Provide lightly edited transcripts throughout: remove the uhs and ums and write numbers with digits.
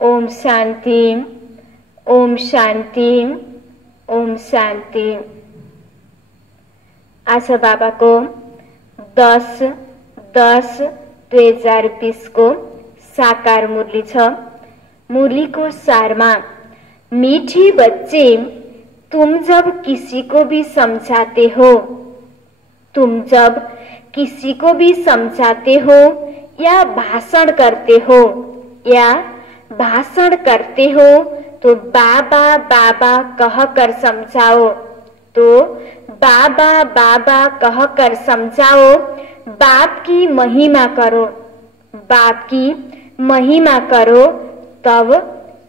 ओम शांति, ओम शांति, ओम शांति। आज बाबाको 10-10-2020 को साकार मुरली छ। मुरली को सारमा, मीठे बच्चे, तुम जब किसी को भी समझाते हो, तुम जब किसी को भी समझाते हो या भाषण करते हो तो बाबा बाबा कहकर समझाओ, तो बाबा बाबा कहकर समझाओ। बाप की महिमा करो, बाप की महिमा करो, तब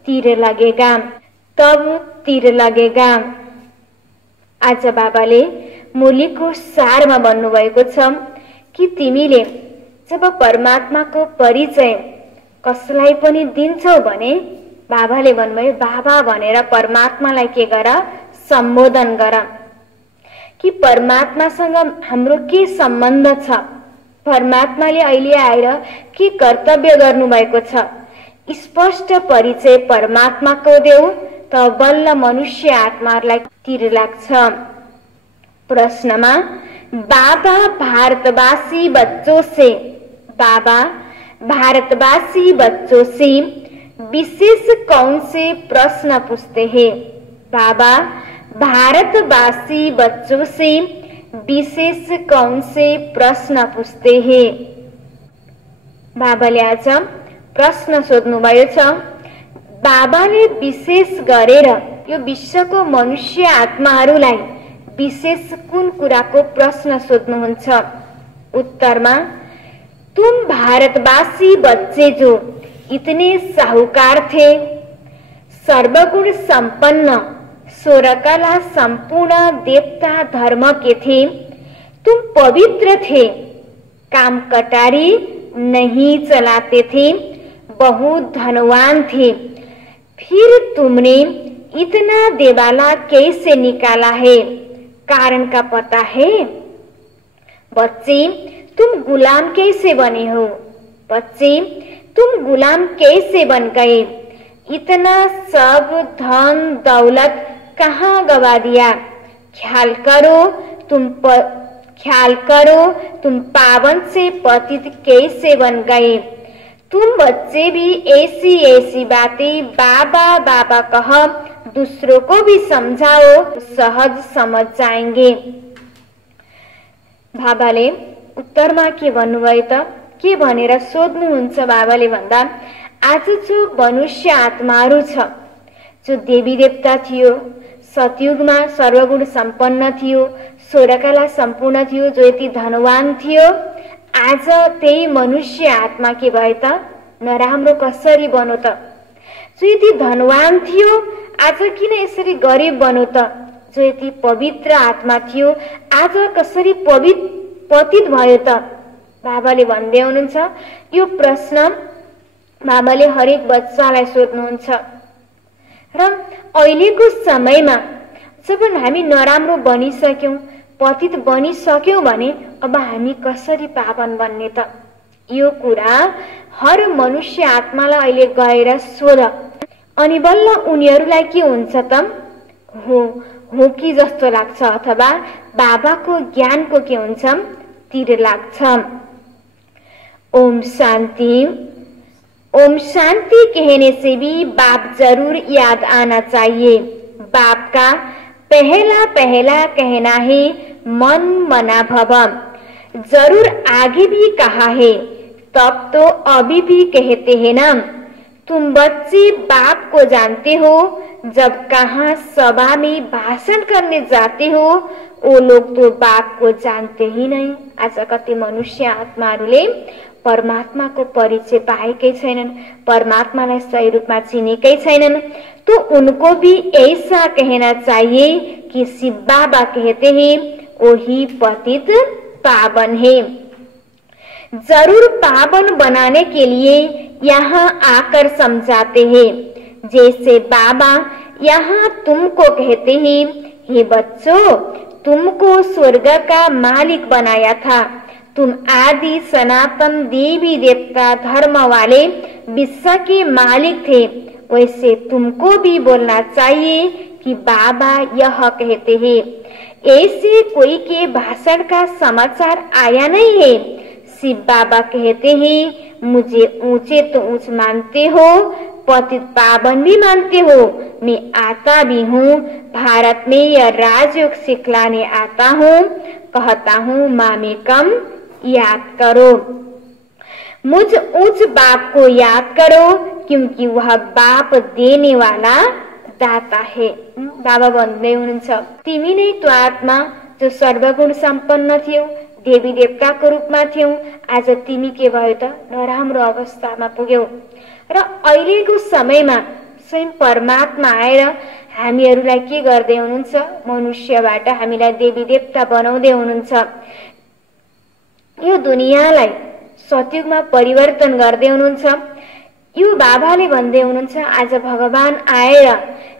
तीर लगेगा, तब तीर लगेगा। आज बाबाले मुरलीको सारमा भन्नुभएको छ कि तिमीले जब परमात्माको परिचय कसलाई पनि दिन्छौ भने बाबाले भन्नुभयो बाबा भनेर परमात्मालाई के गर, सम्बोधन गर। कि परमात्मासँग हाम्रो के सम्बन्ध छ, परमात्माले अहिले आएर के कर्तव्य गर्नुभएको छ, स्पष्ट परिचय परमात्माको देऊ त बल्ल मनुष्य आत्माहरूलाई तीर लाग्छ। प्रश्नमा बाबा भारतवासी बच्चों से, बाबा भारतवासी बच्चों से विशेष कौन से प्रश्न पूछते हैं? बाबा भारतवासी बच्चों से विशेष कौन से प्रश्न पूछते हैं? बाबाले आज प्रश्न सोध्नुभयो छ। बाबाले विशेष गरेर यो विश्वको मनुष्य आत्माहरूलाई विशेष कुन कुराको प्रश्न सोध्नुहुन्छ? उत्तरमा तुम भारतवासी बच्चे जो इतने साहूकार थे, सर्वगुण संपन्न, स्वर्गकला संपूर्ण देवता धर्म के थे, तुम पवित्र थे, काम कटारी नहीं चलाते थे, बहुत धनवान थे, फिर तुमने इतना देवाला कैसे निकाला है? कारण का पता है? बच्चे तुम गुलाम कैसे बने हो? बच्चे तुम गुलाम कैसे बन गए? इतना सब धन दौलत कहाँ गवा दिया? ख्याल करो तुम पावन से पतित कैसे बन गए? तुम बच्चे भी ऐसी ऐसी बातें बाबा बाबा कह दूसरों को भी समझाओ, सहज समझ जाएंगे। बाबाले उत्तरमा के भन्नुभयो त के भनेर सोध्नुहुन्छ? बाबाले भन्दा आज जो मनुष्य आत्माहरू छ, जो देवी देवता थियो, सतयुगमा सर्वगुण सम्पन्न थियो, स्वर्गकला सम्पूर्ण थियो, जो यति धनवान थियो, आज त्यही मनुष्य आत्मा के भए त नराम्रो कसरी बनो त? जो यति धनवान थियो आज किन यसरी गरिब बनो त? जो यति पवित्र आत्मा थियो आज कसरी पतित भयो त? बाबाले भन्दै हुनुहुन्छ यो प्रश्न बाबाले हरेक बच्चालाई सोध्नुहुन्छ। र अहिलेको समयमा जब हामी नराम्रो बनिसक्यौं, पतित बनिसक्यौं भने अब हामी कसरी पावन बन्ने त? यो कुरा हर मनुष्य आत्मालाई अहिले गएर सोध, अनि बल्ल उनीहरूलाई के हुन्छ त? हो कि जस्तो लाग्छ, अथवा बाबाको ज्ञानको के हुन्छ? तीर लाग्छ। ओम शांति। ओम शांति कहने से भी बाप जरूर याद आना चाहिए। बाप का पहला पहला कहना है मन मना भव। जरूर आगे भी कहा है, तब तो अभी भी कहते हैं ना। तुम बच्चे बाप को जानते हो, जब कहाँ सभा में भाषण करने जाते हो वो लोग तो बाप को जानते ही नहीं। आज कति मनुष्य आत्माहरूले परमात्माको परिचय पाएकै छैनन्, परमात्मालाई सही रूपमा चिनेकै छैनन्। तो उनको भी ऐसा कहना चाहिए कि शिव बाबा कहते हैं वही पतित पावन है। जरूर पावन बनाने के लिए यहाँ आकर समझाते हैं। जैसे बाबा यहाँ तुमको कहते हैं, हे बच्चों, तुमको स्वर्ग का मालिक बनाया था, तुम आदि सनातन देवी देवता धर्म वाले विश्व के मालिक थे, वैसे तुमको भी बोलना चाहिए कि बाबा यह कहते हैं। ऐसे कोई के भाषण का समाचार आया नहीं है। शिव बाबा कहते हैं, मुझे ऊंचे तो ऊंच मानते हो, पतित पावन भी मानते हो, मैं आता भी हूँ, भारत में यह राजयोग सिखलाने आता हूँ, कहता हूँ मामेकम याद करो, मुझ उच्च बाप को याद करो, क्योंकि वह बाप देने वाला दाता है। बाबा भन्दै हुनुहुन्छ, तिमी नै त्यो आत्मा जो सर्वगुण सम्पन्न थियौ, देवी देवताको रूपमा थियौ, आज तिमी के भयो त नराम्रो अवस्थामा पुग्यौ। र अहिलेको समयमा स्वयं परमात्मा आएर हामीहरूलाई के गर्दै हुनुहुन्छ, मनुष्यबाट हामीलाई देवी देवता बनाउँदै हुनुहुन्छ। यो दुनियाँलाई सतयुगमा परिवर्तन गर्दै हुनुहुन्छ। यो बाबाले भन्दै हुनुहुन्छ, आज भगवान आएर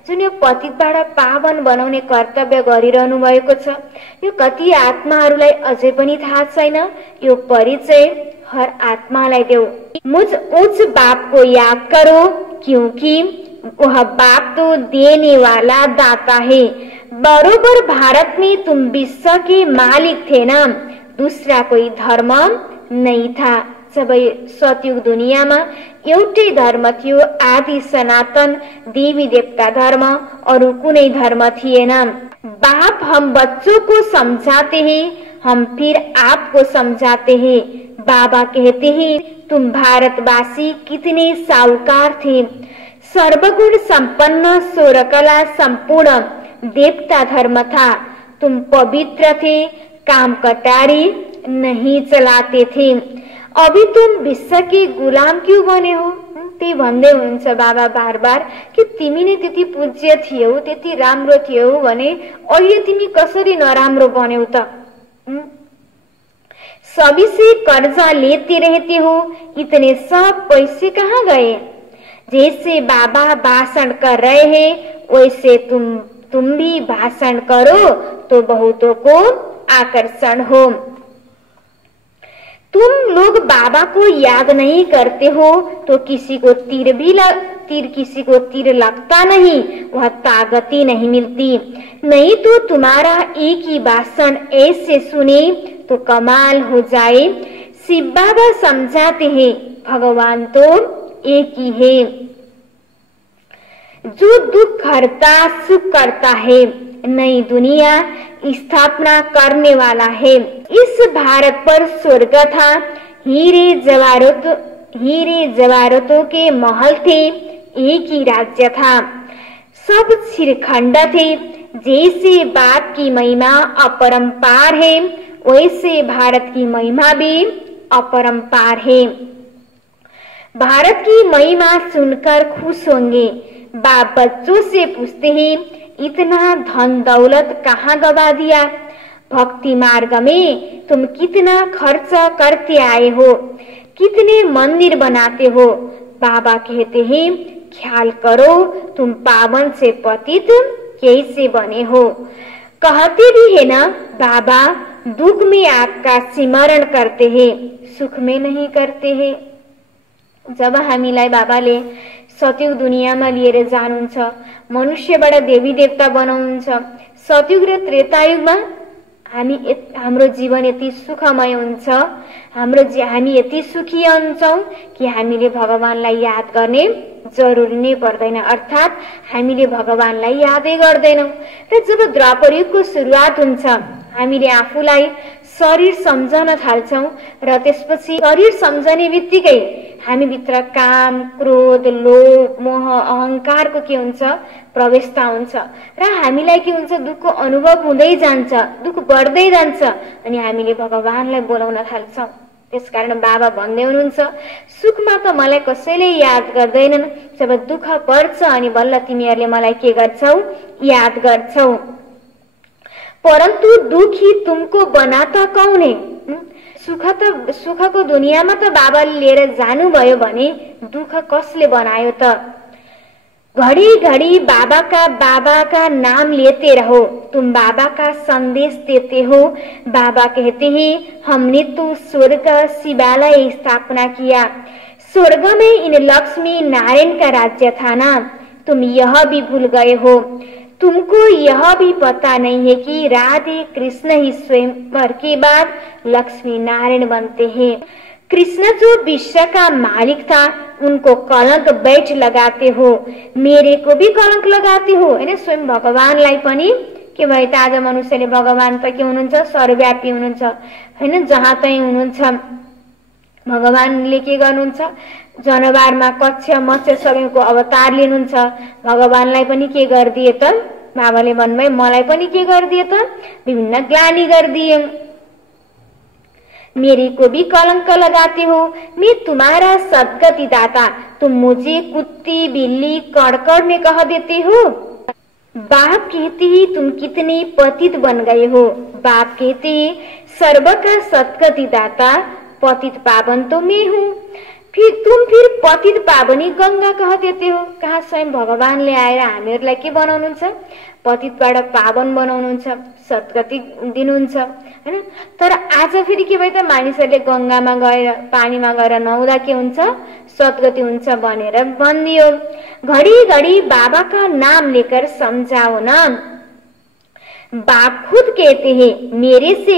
जुन यो पतितबाट पावन बनाउने कर्तव्य गरिरहनु भएको छ, यो कति आत्माहरूलाई अझै पनि थाहा छैन। यो परिचय हर आत्मालाई देऊ। मुझ उच्च बाप को याद करो, क्योंकि वह बाप तो देने वाला दाता है। बरोबर भारत में तुम विश्व के मालिक थे ना, दूसरा कोई धर्म नहीं था। सबै सतयुग दुनियाँमा एउटै धर्म थियो, आदि सनातन देवी देवता धर्म, अरू कुनै धर्म थिएन। बाप हम बच्चों को समझाते हैं, हम फिर आपको समझाते हैं। बाबा कहते हैं, तुम भारतवासी कितने साहूकार थे, सर्वगुण संपन्न सोरकला संपूर्ण देवता धर्म था, तुम पवित्र थे, काम कटारी नहीं चलाते थे, अभी तुम विश्व के गुलाम क्यों बने हो। त्यही भन्दै हुनुहुन्छ बाबा बार बार कि तिमी नै त्यति पूज्य थियौ, त्यति राम्रो थियौ भने अहिले तिमी कसरी नराम्रो बन्यौ त। सभी से कर्जा लेते रहते हो, इतने सब पैसे कहाँ गए। जैसे बाबा भाषण कर रहे हैं, वैसे तुम भी भाषण करो तो बहुतों को आकर्षण हो। तुम लोग बाबा को याद नहीं करते हो तो किसी को तीर लगता नहीं, वह ताकत ही नहीं मिलती। नहीं तो तुम्हारा एक ही भाषण ऐसे सुने तो कमाल हो जाए। शिव बाबा समझाते हैं, भगवान तो एक ही है, जो दुख हरता सुख करता है, नई दुनिया स्थापना करने वाला है। इस भारत पर स्वर्ग था, हीरे जवाहरातों के महल थे, एक ही राज्य था, सब श्रीखंड थे। जैसे बाप की महिमा अपरंपार है, वैसे भारत की महिमा भी अपरंपार है। भारत की महिमा सुनकर खुश होंगे। बाप बच्चों से पूछते हैं, इतना धन दौलत कहाँ गवा दिया। भक्ति मार्ग में तुम कितना खर्च करते आए हो, कितने मंदिर बनाते हो। बाबा कहते हैं, ख्याल करो तुम पावन से पतित कैसे बने हो। कहते भी है ना, बाबा दुख में आपका स्मरण करते हैं, सुख में नहीं करते हैं। जब हामीलाई बाबाले सतयुग दुनियाँमा लिएर जानुहुन्छ, मनुष्यबाट देवी देवता बनाउनुहुन्छ, सतयुग र त्रेतायुगमा हाम्रो जीवन यति सुखमय हुन्छ, हामी यति सुखी हुन्छौं कि हामीले भगवानलाई याद गर्ने जरुरी नै पर्दैन, अर्थात हामीले भगवानलाई यादै गर्दैनौं। र जब द्वापर युगको सुरुवात हुन्छ, हामीले आफूलाई शरीर सम्झन थाल्छौं र त्यसपछि शरीर सम्झने बित्तिकै हामी भित्र काम, क्रोध, लोभ, मोह, अहंकारको के हुन्छ, प्रवेशता हुन्छ र हामीलाई के हुन्छ, दुःखको अनुभव हुँदै जान्छ, दुःख बढ्दै जान्छ अनि हामीले भगवानलाई बोलाउन थाल्छौं। त्यसकारण बाबा भन्दै हुनुहुन्छ, सुखमा त मलाई कसैले याद गर्दैनन्, जब दुःख पर्छ अनि बल्ल तिमीहरूले मलाई के गर्छौ, याद गर्छौ। परन्तु दुखी तुमको बनाता कौन है। सुखको दुनियाँमा त बाबाले लिएर जानुभयो भने दुःख कसले बनायो त। घड़ी घड़ी बाबा का नाम लेते रहो, तुम बाबा का संदेश देते हो। बाबा कहते हैं हमने तो स्वर्ग शिवालय स्थापना किया, स्वर्ग में इन लक्ष्मी नारायण का राज्य था ना, तुम यह भी भूल गए हो। तुमको यह भी पता नहीं है कि राधे कृष्ण ही स्वयंवर के बाद लक्ष्मी नारायण बनते हैं। कृष्ण जो विश्व का मालिक था उनको कलंक बैठ लगाते हो, मेरे को भी कलंक लगाते हो हैन। स्वयं भगवानलाई पनि के भए त आज मनुष्यले भगवान त के हुनुहुन्छ, सर्वव्यापी हुनुहुन्छ हैन, जहाँ तै हुनुहुन्छ। भगवानले के गर्नुहुन्छ, जनवारमा कक्ष मत्स्य सबैको अवतार लिनुहुन्छ। भगवानलाई पनि के गरिदिए त, बाबाले भन्नुभयो मलाई पनि के गरिदिए त, विभिन्न ग्लानी गरिदिए। मेरे को भी कलंक लगाते हो, मैं तुम्हारा सदगति दाता, तुम मुझे कुत्ती बिल्ली कड़कड़ में कह देते हो। बाप कहते हैं तुम कितने पतित बन गए हो। बाप कहते हैं सर्व का सदगति दाता पतित पावन तो मैं हूँ, फिर पतित पावनी गंगा कह देते हो। कहाँ स्वयं भगवानले आएर हामीहरूलाई के बनाउनुहुन्छ, पतितबाट पावन बनाउनुहुन्छ, सद्गति दिनुहुन्छ हैन। तर आज फेरि के भयो त, मानिसहरूले गंगामा गएर पानीमा गएर नुहाउँदा के हुन्छ, सद्गति हुन्छ भनेर भनिदियो। घड़ी घड़ी बाबा का नाम लेकर समझाओ ना। बाप खुद कहते हैं मेरे से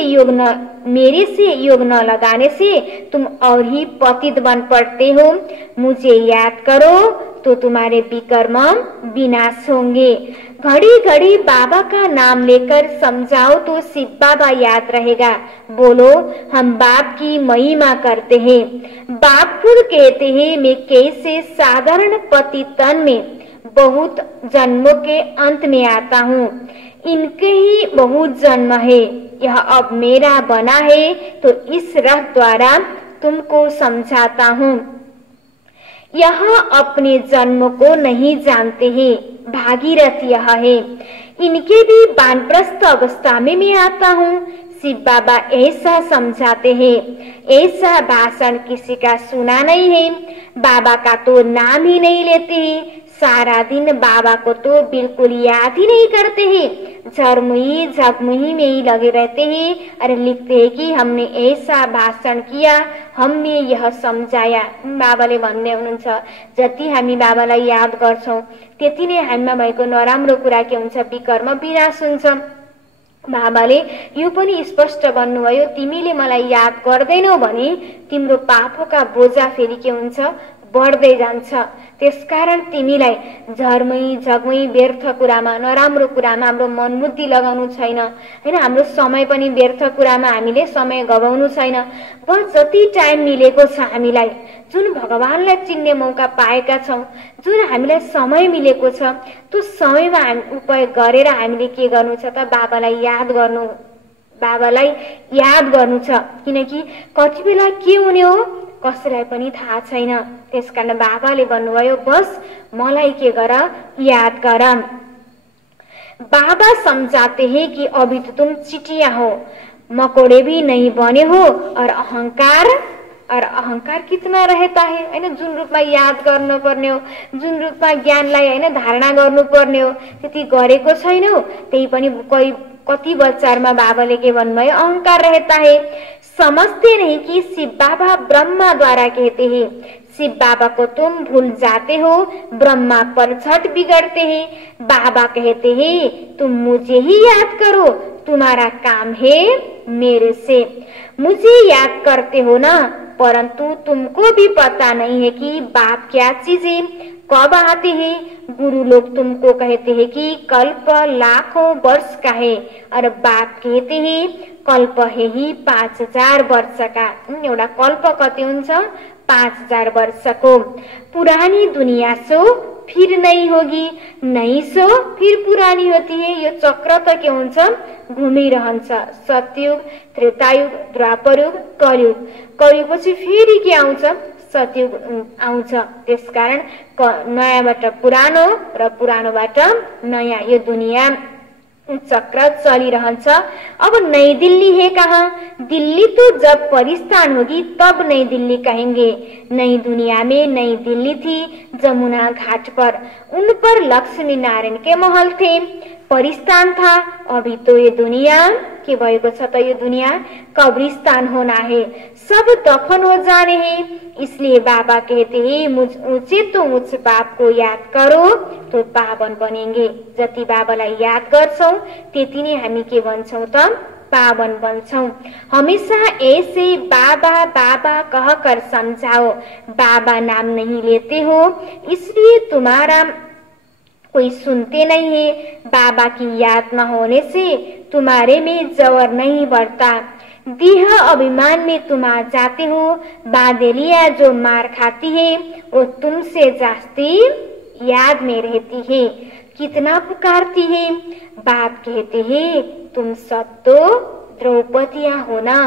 योग न लगाने से तुम और ही पतित बन पड़ते हो। मुझे याद करो तो तुम्हारे विकर्म विनाश होंगे। घड़ी घड़ी बाबा का नाम लेकर समझाओ तो शिव बाबा याद रहेगा। बोलो हम बाप की महिमा करते हैं। बाप खुद कहते हैं मैं कैसे साधारण पतितन में बहुत जन्मों के अंत में आता हूँ, इनके ही बहुत जन्म है, यह अब मेरा बना है तो इस रथ द्वारा तुमको समझाता हूँ। यह अपने जन्म को नहीं जानते हैं, भागीरथ यह है, इनके भी वानप्रस्थ अवस्था में मैं आता हूँ। शिव बाबा ऐसा समझाते हैं, ऐसा भाषण किसी का सुना नहीं है। बाबा का तो नाम ही नहीं लेते हैं, सारा दिन बाबा को तो बिल्कुल याद ही नहीं करते हैं, झरमुही झकमुही में ही लगे रहते हैं। और लिखते हैं कि हमने ऐसा भाषण किया, हमने यह समझाया। बाबाले भन्ने हुनुहुन्छ जति हामी बाबालाई याद गर्छौं त्यति नै हामीमा भएको नराम्रो कुरा के हुन्छ, विकर्म विनाश हुन्छ। बाबाले यो पनि स्पष्ट भन्नुभयो तिमीले मलाई याद गर्दैनौ भने तिम्रो पापका बोझा फेरि के हुन्छ, बढ्दै जान्छ। त्यसकारण तिमीलाई झरमै झगमै व्यर्थ कुरामा नराम्रो कुरामा हाम्रो मन बुद्धि लगाउनु छैन हैन। हाम्रो समय पनि व्यर्थ कुरामा हामीले समय गवाउनु छैन। बस जति टाइम मिलेको छ हामीलाई, जुन भगवानलाई चिन्ने मौका पाएका छौं, जुन हामीलाई समय मिलेको छ त्यो समयमा हामी उपयोग गरेर हामीले के गर्नु छ त, बाबालाई याद गर्नु छ। किनकि कति बेला के हुने हो कसैलाई पनि थाहा छैन। त्यसकारण बाबाले भन्नुभयो बस मलाई के गर, याद गर। बाबा समझाते हैं कि अभी तो तुम चिटिया हो, मकोड़े भी नहीं बने हो। और अहंकार कितना रहता है हैन। जुन रूपमा याद गर्नु पर्ने हो, जुन रूपमा ज्ञानलाई हैन धारणा गर्नु पर्ने हो त्यति गरेको छैनौ। त्यही पनि कति बच्चाहरुमा बाबाले के भन्नुभयो, अहंकार रहता है। समझते नहीं कि शिव बाबा ब्रह्मा द्वारा कहते हैं, शिव बाबा को तुम भूल जाते हो, ब्रह्मा पर झट बिगड़ते हैं। बाबा कहते हैं तुम मुझे ही याद करो, तुम्हारा काम है मेरे से। मुझे याद करते हो ना, परंतु तुमको भी पता नहीं है कि बाप क्या चीज है, कब आते हैं। गुरु लोग तुमको कहते हैं कि कल्प लाखों वर्ष का है, और बाप कहते हैं कल्प है ही 5000 वर्ष का। एउटा कल्प कति हुन्छ, 5000 वर्ष को। पुरानी दुनिया सो फिर नहीं होगी, नहीं सो फिर पुरानी होती है। यो चक्र त के हुन्छ, घुमिरहन्छ। सतयुग, त्रेतायुग, द्वापरयुग, कलियुग। कलियुगपछि फेरि के आउँछ, सतयुग आउँछ। त्यसकारण नयाँबाट पुरानो र पुरानोबाट नयाँ यो दुनिया चक्र चलिरहन्छ। अब नई दिल्ली है कहाँ? दिल्ली तो जब परिस्थान होगी तब नई दिल्ली कहेंगे। नई दुनिया में नई दिल्ली थी जमुना घाट पर, उन पर लक्ष्मी नारायण के महल थे, परिस्थान था। अभी तो ये दुनिया के भएको छ, तो ये दुनिया कब्रिस्तान होना है, सब दफन हो जाने हैं। इसलिए बाबा कहते हैं मुझ ऊंचे तो ऊंच बाप को याद करो तो पावन बनेंगे। जति बाबालाई याद गर्छौं त्यति नै हामी के बन्छौं त? पावन बन्छौं। हमेशा ऐसे बाबा बाबा कहकर समझाओ। बाबा नाम नहीं लेते हो इसलिए तुम्हारा कोई सुनते नहीं है। बाबा की याद न होने से तुम्हारे में जवर नहीं बढ़ता। देह अभिमान में तुम आ जाते हो। बादलिया जो मार खाती है वो तुमसे जास्ती याद में रहती है। कितना पुकारती है। बाप कहते हैं तुम सब तो द्रौपदियां हो ना,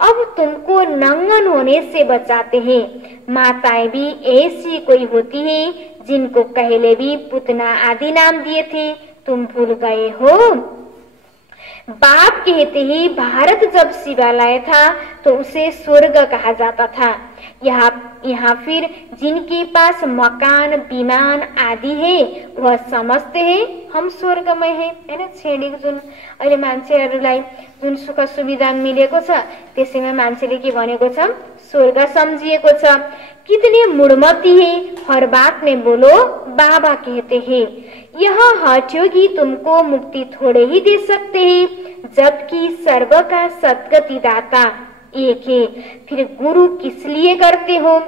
अब तुमको नंगन होने से बचाते हैं। माताएं भी ऐसी कोई होती है जिनको पहले भी पुतना आदि नाम दिए थे, तुम भूल गए हो। बाप कहते हैं भारत जब शिवालय था तो उसे स्वर्ग कहा जाता था। यहाँ फिर जिनके पास मकान विमान आदि है वह समझते हैं हम स्वर्गमय है हैन। छेडिको जुन अहिले मान्छेहरूलाई जुन सुख सुविधा मिलेको छ त्यसैमा मान्छेले के भनेको छ? स्वर्ग सम्झिएको छ। कितने मूढ़मती है, हर बात में बोलो बाबा कहते हैं। यह हठ योगी तुमको मुक्ति थोड़े ही दे सकते हैं, जबकि सर्व का सद्गति दाता एक है। फिर गुरु किस लिए करते हो?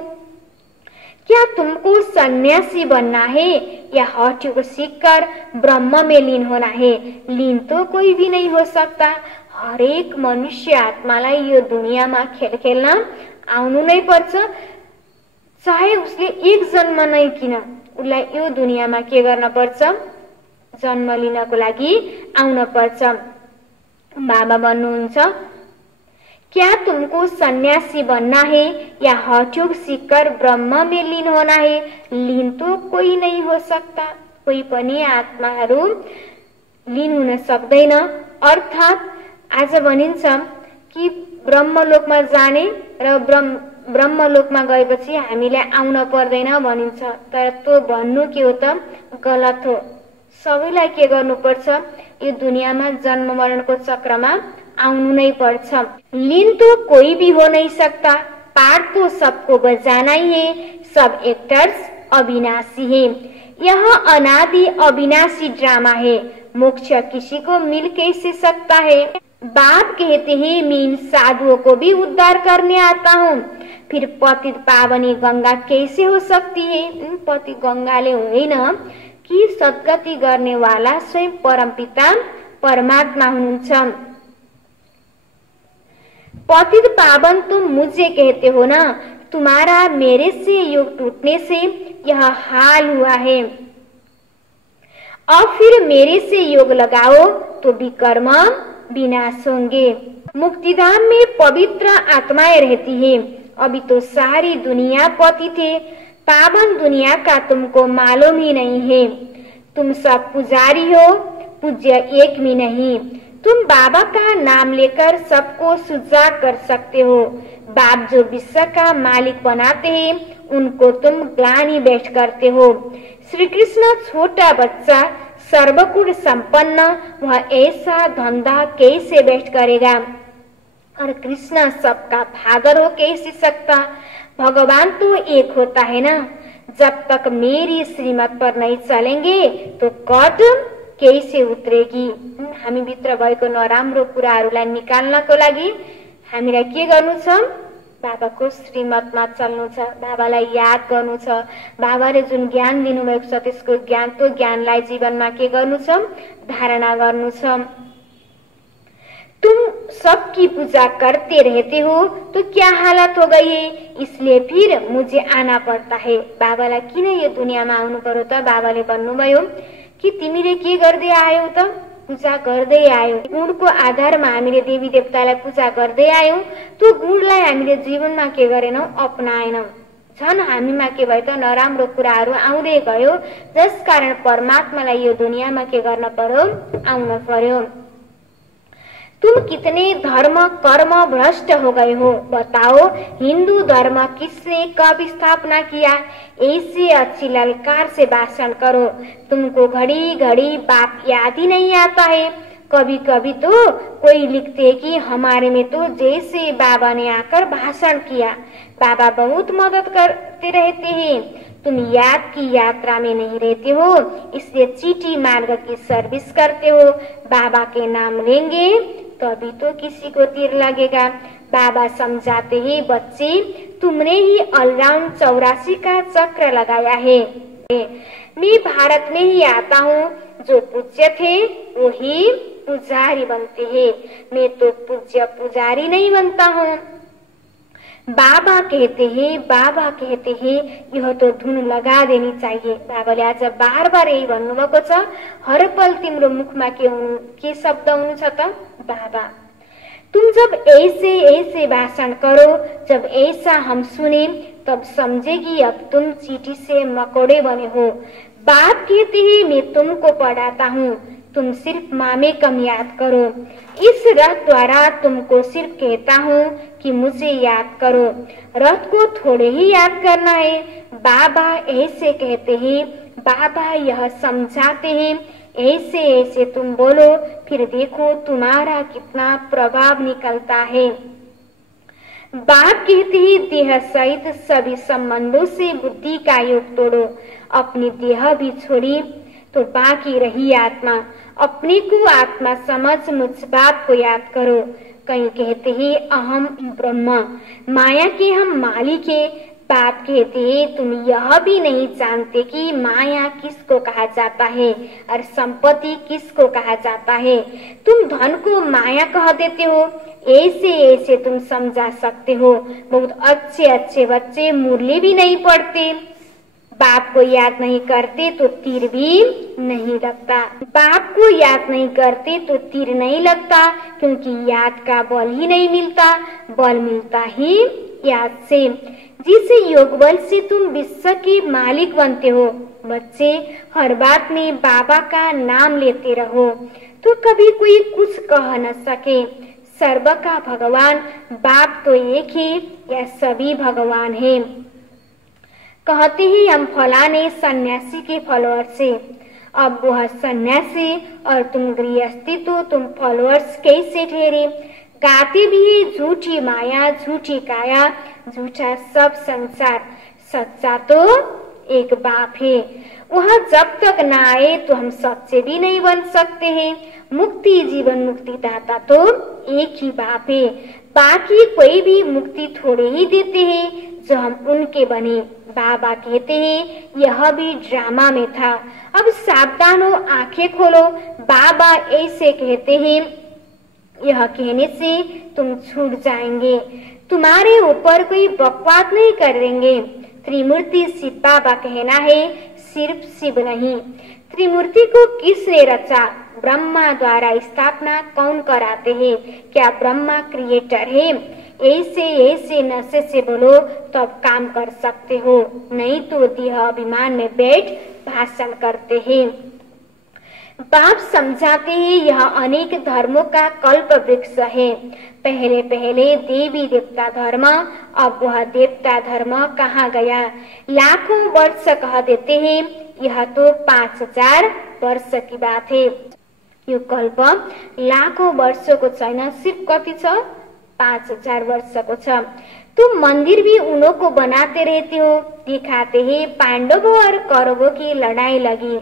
क्या तुमको सन्यासी बनना है या हठ योग सीखकर ब्रह्म में लीन होना है? लीन तो कोई भी नहीं हो सकता। हरेक मनुष्य आत्मालाई यो दुनियाँमा खेल खेल्न आउनु नै पर्छ, चाहे उसले एक जन्म नै किन। उसलाई यो दुनियाँमा के गर्न पर्छ? जन्म लिनको लागि आउन पर्छ। बाबा भन्नुहुन्छ क्या तुमको सन्यासी बनना है या हठ योग सीखकर ब्रह्म में लीन होना है? लीन तो कोई नहीं हो सकता। कोही पनि आत्माहरू लीन हुन सक्दैन। अर्थात आज भनिन्छ कि ब्रह्मलोकमा जाने र ब्रह्मलोकमा गएपछि हामीलाई आउन पर्दैन भनिन्छ, तर त्यो भन्नु के हो त? गलत हो। सबैलाई के गर्नुपर्छ? यो दुनियाँमा जन्म मरणको चक्रमा आउनु नै पर्छ। लीन तो कोई भी हो नहीं सकता। पार्ट तो सबको बजाना ही है। सब एक्टर्स अविनाशी है। यह अनादि अविनाशी ड्रामा है। मोक्ष किसी को मिल कैसे सकता है? बाप कहते हैं मैं इन साधुओं को भी उद्धार करने आता हूँ। फिर पतित पावनी गंगा कैसे हो सकती है? पति गंगाले होइन कि सद्गति गर्ने वाला स्वयं परमपिता परमात्मा हुनुहुन्छ। पतित पावन तुम मुझे कहते हो ना, तुम्हारा मेरे से योग टूटने से यह हाल हुआ है। अब फिर मेरे से योग लगाओ तो विकर्म विनाश होंगे। मुक्तिधाम में पवित्र आत्माएं रहती है। अभी तो सारी दुनिया पतित है। पावन दुनिया का तुमको मालूम ही नहीं है। तुम सब पुजारी हो, पूज्य एक भी नहीं। तुम बाबा का नाम लेकर सबको सुजाग कर सकते हो। बाप जो विश्व का मालिक बनाते हैं उनको तुम ग्लानि बैठ करते हो। श्री कृष्ण छोटा बच्चा सर्वगुण संपन्न, वह ऐसा धंधा कैसे बैठ करेगा? और कृष्ण सबका फादर हो कैसे सकता? भगवान तो एक होता है ना। जब तक मेरी श्रीमत पर नहीं चलेंगे तो कट कैसे उतरेगी? हामी भित्र भएको नराम्रो कुराहरूलाई निकाल्नको लागि हामीलाई के गर्नु छ? बाबाको श्रीमतमा चल्नु छ, बाबालाई याद गर्नु छ। बाबाले जुन ज्ञान दिनुभएको छ त्यसको ज्ञान, त्यो ज्ञानलाई जीवनमा के गर्नु छ? धारणा गर्नु छ। तुम सबकी पूजा करते रहते हो तो क्या हालत हो गई है? इसलिए फिर मुझे आना पड़ता है। बाबालाई किन यो दुनियाँमा आउनु पर्यो त? बाबाले भन्नुभयो कि तिमीले के गर्दै आयौ त? पूजा गर्दै आयौ। गुणको आधारमा हामीले देवी देवतालाई पूजा गर्दै आयौ। त्यो गुणलाई हामीले जीवनमा के गरेनौं? अपनाएनौं। झन् हामीमा के भयो त नराम्रो कुराहरू आउँदै गयो, जसकारण परमात्मालाई यो दुनियाँमा के गर्न पर्यो, आउन पर्यो। तुम कितने धर्म कर्म भ्रष्ट हो गए हो, बताओ हिंदू धर्म किसने कब स्थापना किया? ऐसे अच्छी ललकार से भाषण करो। तुमको घड़ी घड़ी बाप याद ही नहीं आता है। कभी कभी तो कोई लिखते कि हमारे में तो जैसे बाबा ने आकर भाषण किया, बाबा बहुत मदद करते रहते हैं। तुम याद की यात्रा में नहीं रहते हो, इसलिए चीटी मार्ग की सर्विस करते हो। बाबा के नाम लेंगे तभी तो किसी को तीर लगेगा। बाबा समझाते हैं, बच्चे तुमने ही ऑलराउंड 84 का चक्र लगाया है। मैं भारत में ही आता हूँ, जो पूज्य थे वही पुजारी बनते हैं। मैं तो पूज्य पुजारी नहीं बनता हूँ। बाबा कहते हैं यह तो धुन लगा देनी चाहिए। बाबाले आज बार बार यही भन्नुभएको छ। हर पल तिम्रो मुखमा के शब्द हुनु छ त? बाबा। तुम जब ऐसे ऐसे भाषण करो, जब ऐसा हम सुने, तब समझे कि अब तुम चीटी से मकोड़े बने हो। बाप कहते हैं मैं तुमको पढ़ाता हूँ, तुम सिर्फ मामे कम याद करो। इस रथ द्वारा तुमको सिर्फ कहता हूँ कि मुझे याद करो। रथ को थोड़े ही याद करना है। बाबा ऐसे कहते हैं, बाबा यह समझाते हैं, ऐसे ऐसे तुम बोलो, फिर देखो तुम्हारा कितना प्रभाव निकलता है। बाप कहते हैं देह सहित सभी संबंधों से बुद्धि का योग तोड़ो। अपनी देह भी छोड़ी तो बाकी रही आत्मा। अपने को आत्मा समझ मुझ बाप को याद करो। कहीं कहते हैं अहम ब्रह्म, माया के हम मालिक है। बाप कहते हैं तुम यह भी नहीं जानते कि माया किसको कहा जाता है और संपत्ति किसको कहा जाता है। तुम धन को माया कह देते हो। ऐसे ऐसे तुम समझा सकते हो। बहुत अच्छे अच्छे बच्चे मुरली भी नहीं पढ़ते, बाप को याद नहीं करते तो तीर भी नहीं लगता। बाप को याद नहीं करते तो तीर नहीं लगता, क्योंकि याद का बल ही नहीं मिलता। बल मिलता ही याद से, जिसे योग बल से तुम विश्व के मालिक बनते हो। बच्चे हर बात में बाबा का नाम लेते रहो तो कभी कोई कुछ कह न सके। सर्व का भगवान बाप तो एक ही या सभी भगवान है। कहते ही हम फलाने सन्यासी के फॉलोअर्स से। अब वह सन्यासी और तुम गृहस्थी तो तुम फॉलोअर्स कैसे ठहरे? गाते भी है झूठी माया झूठी काया झूठा सब संसार, सच्चा तो एक बाप है। वह जब तक न आए तो हम सच्चे भी नहीं बन सकते हैं। मुक्ति जीवन मुक्ति दाता तो एक ही बाप है। बाकी कोई भी मुक्ति थोड़े ही देते हैं जो हम उनके बने। बाबा कहते हैं यह भी ड्रामा में था। अब सावधान हो, आंखें खोलो। बाबा ऐसे कहते हैं, यह कहने से तुम छूट जाएंगे। तुम्हारे ऊपर कोई बकवास नहीं करेंगे। त्रिमूर्ति शिव बाबा कहना है, सिर्फ शिव नहीं। त्रिमूर्ति को किसने रचा? ब्रह्मा द्वारा स्थापना कौन कराते हैं? क्या ब्रह्मा क्रिएटर है? ऐसे ऐसे नशे से बोलो तब काम कर सकते हो, नहीं तो देह अभिमान में बैठ भाषण करते हैं। बाप समझाते हैं यह अनेक धर्मों का कल्प वृक्ष है। पहले पहले देवी देवता धर्म, अब वह देवता धर्म कहाँ गया? लाखों वर्ष कह देते हैं, यह तो 5000 वर्ष की बात है। यो कल्प लाखों वर्षों को छैन, सिर्फ कति छ? 5000 वर्ष को छ। तुम मंदिर भी उन्हों को बनाते रहते हो। दिखाते हैं पांडवों और कौरवों की लड़ाई लगी,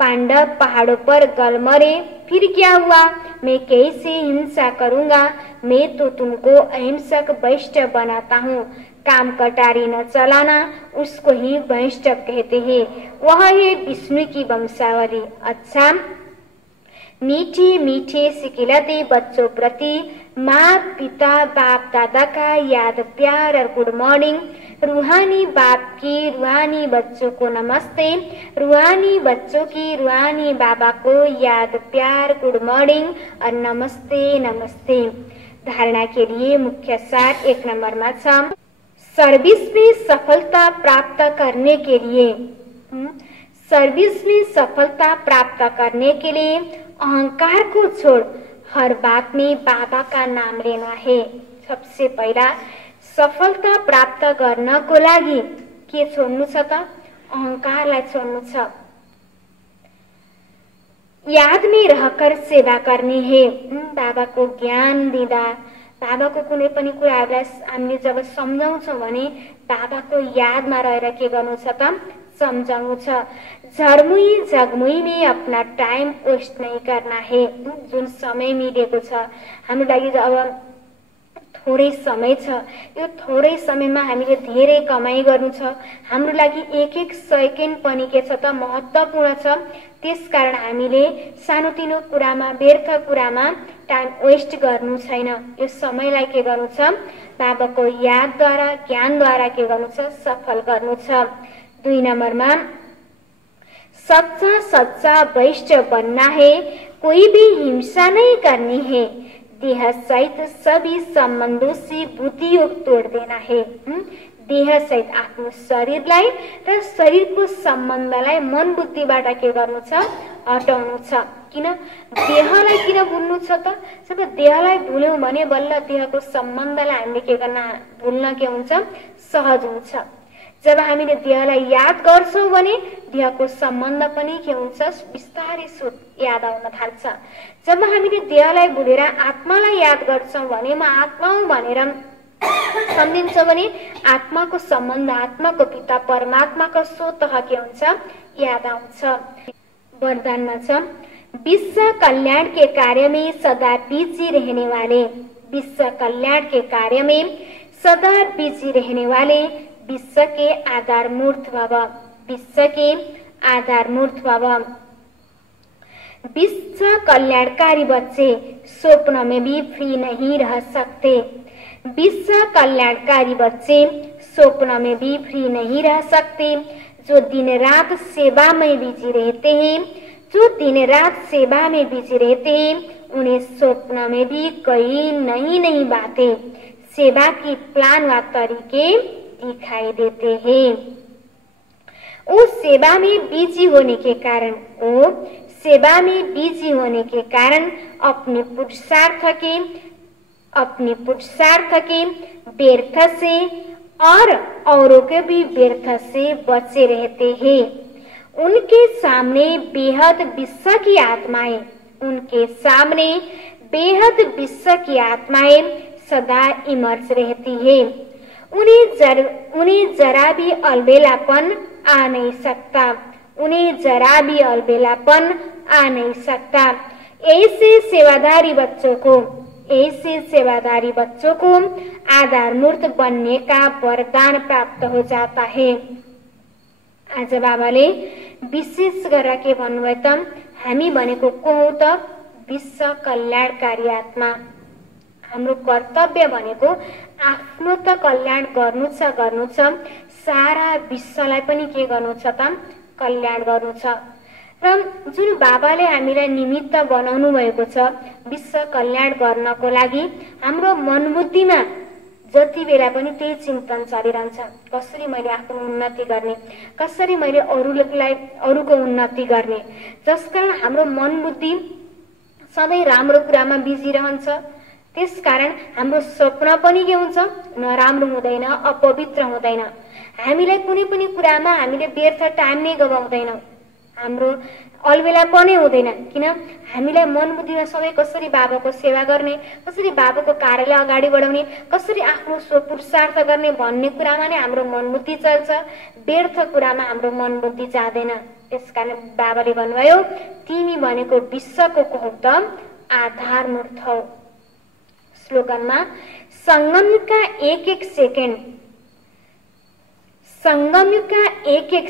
पांडव पहाड़ों पर गल मरे, फिर क्या हुआ? मैं कैसे हिंसा करूंगा? मैं तो तुमको अहिंसक वैष्णव बनाता हूँ। काम कटारी न चलाना, उसको ही वैष्णव कहते हैं। वह है विष्णु की वंशावली। अच्छा, मीठे मीठे सिखिलाते बच्चों प्रति माँ पिता बाप दादा का याद प्यार और गुड मॉर्निंग। रूहानी बाप की रूहानी बच्चों को नमस्ते, रूहानी बच्चों की रूहानी बाबा को याद प्यार गुड मॉर्निंग और नमस्ते नमस्ते। धारणा के लिए मुख्य सार 1 नंबर में छ। सर्विस में सफलता प्राप्त करने के लिए सर्विस में सफलता प्राप्त करने के लिए अहंकार को छोड़ हर बात में बाबा का नाम लेना है। सबसे पहिला सफलता प्राप्त गर्नको लागि के छोड्नु छ त? अहंकारलाई छोड्नु छ। याद में रहकर सेवा करनी है। बाबा को ज्ञान दिँदा, बाबा को कुनै पनि कुराहरूलाई हामीले जब सम्झाउँछौँ भने बाबा को यादमा रहेर के गर्नु छ त? सम्झाउनु छ। झरमुई जगमुई में अपना टाइम वेस्ट नहीं करना है। जुन समय मिलेको छ हाम्रो लागि अब थोरै समय छ, यो थोरै समयमा हामीले धेरै कमाई गर्नु छ। हाम्रो लागि एक एक सेकेन्ड पनि के छ त? महत्त्वपूर्ण छ। त्यसकारण हामीले सानोतिनो कुरामा, व्यर्थ कुरामा टाइम वेस्ट गर्नु छैन। यो समयलाई के गर्नु छ? बाबाको यादद्वारा, ज्ञानद्वारा के गर्नु छ? सफल गर्नु छ। 2 नम्बरमा सच्चा सच्चा वैष्णव बनना है, कोई भी हिंसा नहीं करनी है, देह सहित सभी संबंधों से बुद्धि योग तोड़ देना है। देह सहित आफ्नो शरीरलाई र शरीरको सम्बन्धलाई मन बुद्धिबाट के गर्नु छ? हटाउनु छ। किन देहलाई किन भुल्नु छ त? जब देहलाई भुल्यौं भने बल्ल देहको सम्बन्धलाई हामीले के गर्न भुल्न के हुन्छ? सहज हुन्छ। जब हामीले देहलाई याद गर्छौं भने देहको सम्बन्ध पनि के हुन्छ? बिस्तारै याद आउन थाल्छ। जब हामीले देहलाई भुलेर आत्मालाई याद गर्छौं भने म आत्मा हुँ भनेर सम्झिन्छ भने आत्माको सम्बन्ध, आत्माको पिता परमात्माको स्वतः के हुन्छ? याद आउँछ। वरदानमा छ विश्व कल्याण के कार्य में सदा बिजी रहने वाले, विश्व कल्याण के कार्य में सदा बिजी रहने वाले विश्व के आधारमूर्त भव, विश्व के आधारमूर्त भव। विश्व कल्याणकारी बच्चे स्वप्न में भी फ्री नहीं रह सकते। विश्व कल्याणकारी बच्चे स्वप्न में भी फ्री नहीं रह सकते। जो दिन रात सेवा में बिजी रहते हैं, जो दिन रात सेवा में बिजी रहते हैं, उन्हें स्वप्न में भी कई नई नई बातें, सेवा की प्लान व तरीके दिखाई देते हैं। उस सेवा में बिजी होने के कारण, वो सेवा में बिजी होने के कारण अपने पुरुषार्थ के व्यर्थ से और औरों के भी व्यर्थ से बचे रहते हैं। उनके सामने बेहद विश्व की आत्माएं, उनके सामने बेहद विश्व की आत्माएं सदा इमर्ज रहती है। उन्हें जरा भी अलबेलापन आ नहीं सकता, उन्हें जरा भी अलबेलापन आ नहीं सकता। ऐसे सेवादारी बच्चों को आधारमूर्त बनने का वरदान प्राप्त हो जाता है। आज बाबाले विशेष गरेर के भन्नुभयो त? हामी भनेको को हो त? विश्व कल्याणकारी आत्मा। हाम्रो कर्तव्य भनेको आफ्नो त कल्याण गर्नु छ, सारा विश्वलाई पनि के गर्नु छ त? कल्याण गर्नु छ। र जुन बाबाले हामीलाई निमित्त बनाउनु भएको छ विश्व कल्याण गर्नको लागि, हाम्रो मनबुद्धिमा जति बेला पनि त्यही चिन्तन चलिरहन्छ, कसरी मैले आफ्नो उन्नति गर्ने, कसरी मैले अरूको उन्नति गर्ने। जसकारण हाम्रो मनबुद्धि सधैँ राम्रो कुरामा बिजी रहन्छ। त्यसकारण हाम्रो स्वप्न पनि के हुन्छ? नराम्रो हुँदैन, अपवित्र हुँदैन। हामीलाई कुनै पनि कुरामा हामीले व्यर्थ टाइम नै गवाउँदैनौँ, हाम्रो अलबेला पनि हुँदैन। किन हामीलाई मन बुद्धिमा सधैँ कसरी बाबाको सेवा गर्ने, कसरी बाबाको कार्यलाई अगाडि बढाउने, कसरी आफ्नो पुरुषार्थ गर्ने भन्ने कुरामा नै हाम्रो मन बुद्धि चल्छ। व्यर्थ कुरामा हाम्रो मन बुद्धि जाँदैन। त्यसकारण बाबाले भन्नुभयो तिमी भनेको विश्वको को हौ त? आधारमूर्त हौ। स्लोगनमा संगम का एक एक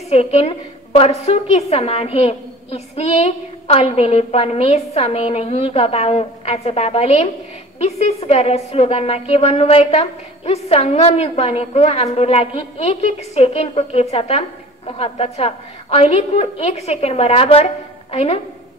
सेकेंड वर्षों के समान है, इसलिए अलबेलेपन में समय नहीं गवाओ। आज बाबाले विशेष गरेर स्लोगनमा के भन्नुभयो त? यो संगमयुग भनेको हाम्रो लागि एक एक सेकेन्डको के छ त? महत्त्व छ। अहिलेको एक सेकेन्ड बराबर हैन,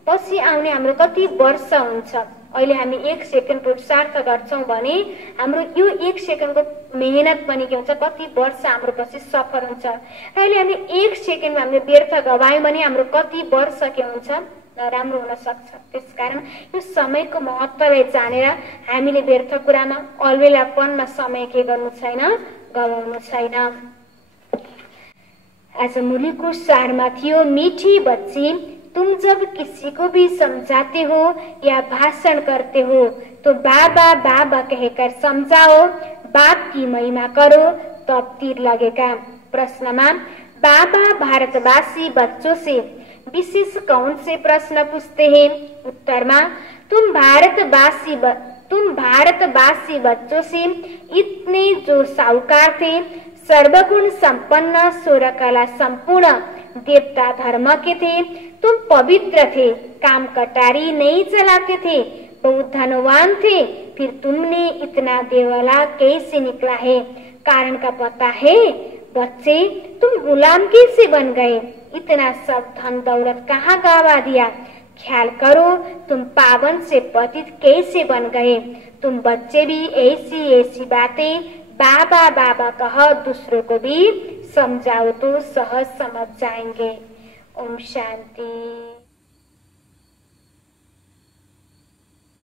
पछि आउने हाम्रो कति वर्ष हुन्छ, अहिले हामी 1 सेकेन्ड पुरुषार्थ गर्छौं भने हाम्रो यो 1 सेकेन्डको मेहनत पनि के हुन्छ, कति वर्ष हाम्रो पछि सफल हुन्छ। र अहिले हामी 1 सेकेन्डमा हामीले व्यर्थ गवायौं भने हाम्रो कति वर्ष के हुन्छ, नराम्रो हुन सक्छ। त्यसकारण यो समयको महत्त्वलाई जानेर हामीले व्यर्थ कुरामा अलबेलापनमा समय के गर्नु छैन, गवाउनु छैन। आज मुलीको सारमा थियो, मीठी बच्ची तुम जब किसी को भी समझाते हो या भाषण करते हो तो बाबा बाबा कहकर समझाओ, बाप की महिमा करो तब तीर लगेगा। प्रश्नमा बाबा भारतवासी बच्चों से विशेष कौन से प्रश्न पूछते हैं? उत्तरमा तुम भारतवासी बच्चों से इतने जो साहूकार थे, सर्वगुण संपन्न, सोरकला संपूर्ण, देवता धर्म के थे, तुम पवित्र थे, काम कटारी नहीं चलाते थे, बहुत धनवान थे, फिर तुमने इतना देवाला कैसे निकला है? कारण का पता है बच्चे, तुम गुलाम कैसे बन गए? इतना सब धन दौलत कहाँ गवा दिया? ख्याल करो तुम पावन से पतित कैसे बन गए? तुम बच्चे भी ऐसी ऐसी बातें बाबा बाबा कह दूसरों को भी समझाओ तो सहज समझ जाएंगे। ओम शांति।